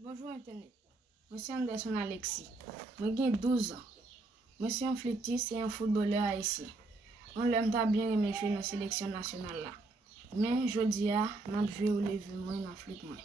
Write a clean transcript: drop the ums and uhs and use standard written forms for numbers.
Bonjour Internet, moi c'est Anderson Alexis, moi j'ai 12 ans, moi c'est un flûtiste et un footballeur haïtien. On l'aime ta bien aimé jouer dans la sélection nationale là. Mais je dis à m'a joué au lever moi dans flûte moi.